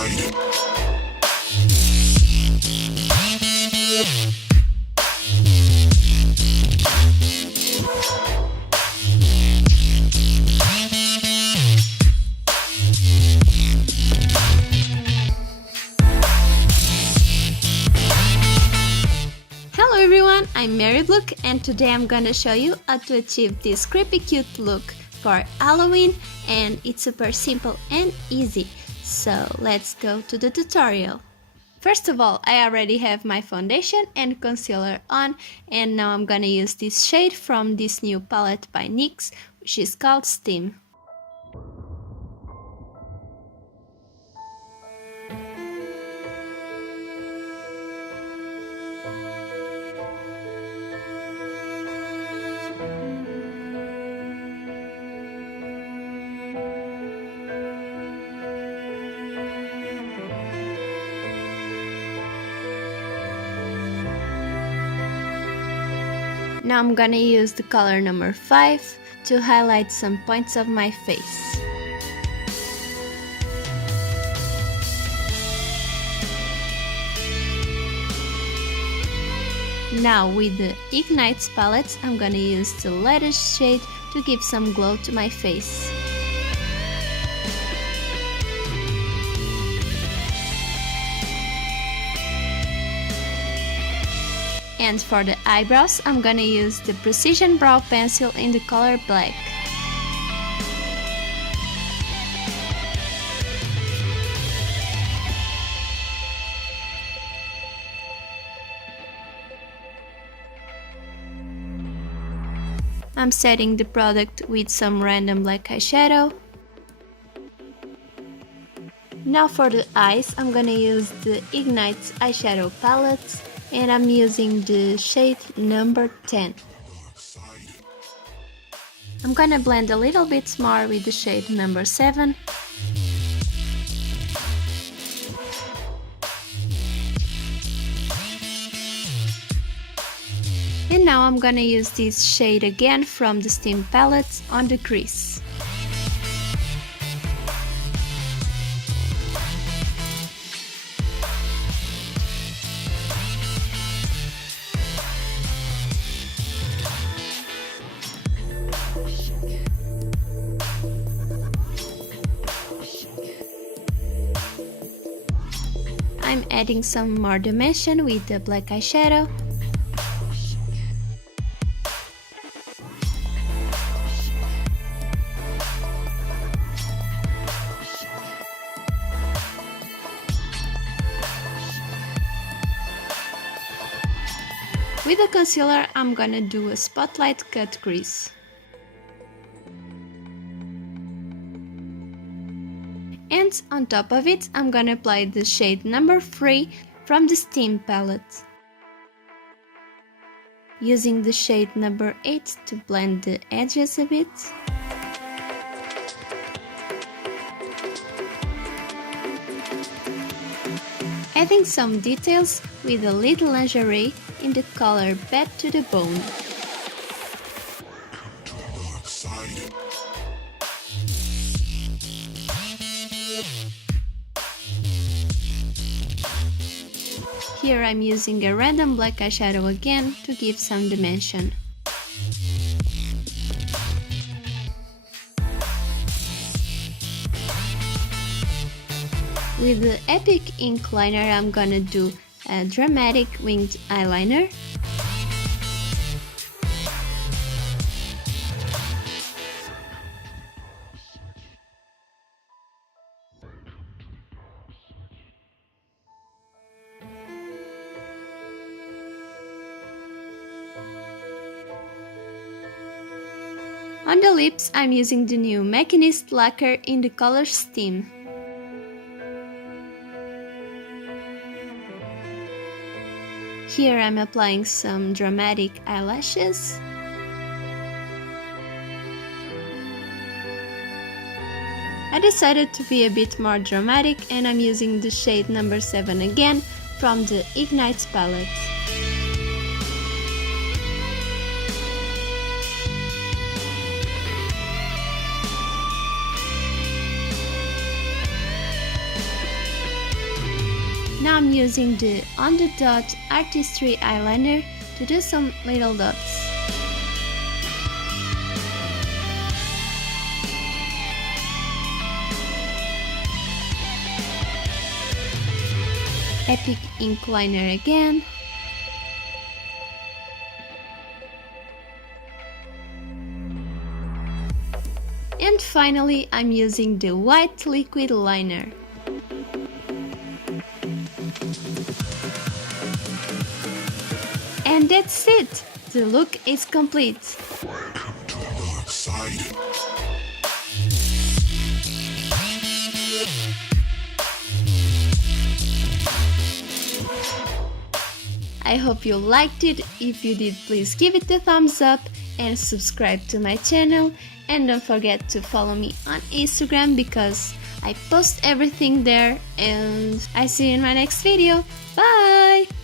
Hello everyone, I'm Maribluk and today I'm gonna show you how to achieve this creepy cute look for Halloween, and it's super simple and easy. So let's go to the tutorial. First of all, I already have my foundation and concealer on, and now I'm gonna use this shade from this new palette by NYX, which is called Steam. Now I'm gonna use the color number 5 to highlight some points of my face. Now with the Ignites palette, I'm gonna use the lightest shade to give some glow to my face. And for the eyebrows, I'm gonna use the Precision Brow Pencil in the color black. I'm setting the product with some random black eyeshadow. Now for the eyes, I'm gonna use the Ignite eyeshadow palette, and I'm using the shade number 10. I'm gonna blend a little bit more with the shade number 7. And now I'm gonna use this shade again from the Steam palette on the crease. I'm adding some more dimension with the black eyeshadow. With the concealer, I'm gonna do a spotlight cut crease. And on top of it, I'm gonna apply the shade number 3 from the Steam palette. Using the shade number 8 to blend the edges a bit. Adding some details with a little lingerie in the color Bad to the Bone. Here I'm using a random black eyeshadow again to give some dimension. With the Epic Ink Liner, I'm gonna do a dramatic winged eyeliner. On the lips, I'm using the new Machinist lacquer in the color Steam. Here I'm applying some dramatic eyelashes. I decided to be a bit more dramatic, and I'm using the shade number 7 again from the Ignite palette. Now I'm using the On the Dot Artistry eyeliner to do some little dots. Epic ink liner again. And finally, I'm using the white liquid liner. And that's it! The look is complete. Welcome to the dark side. I hope you liked it. If you did, please give it a thumbs up and subscribe to my channel. And don't forget to follow me on Instagram because I post everything there. And I see you in my next video. Bye!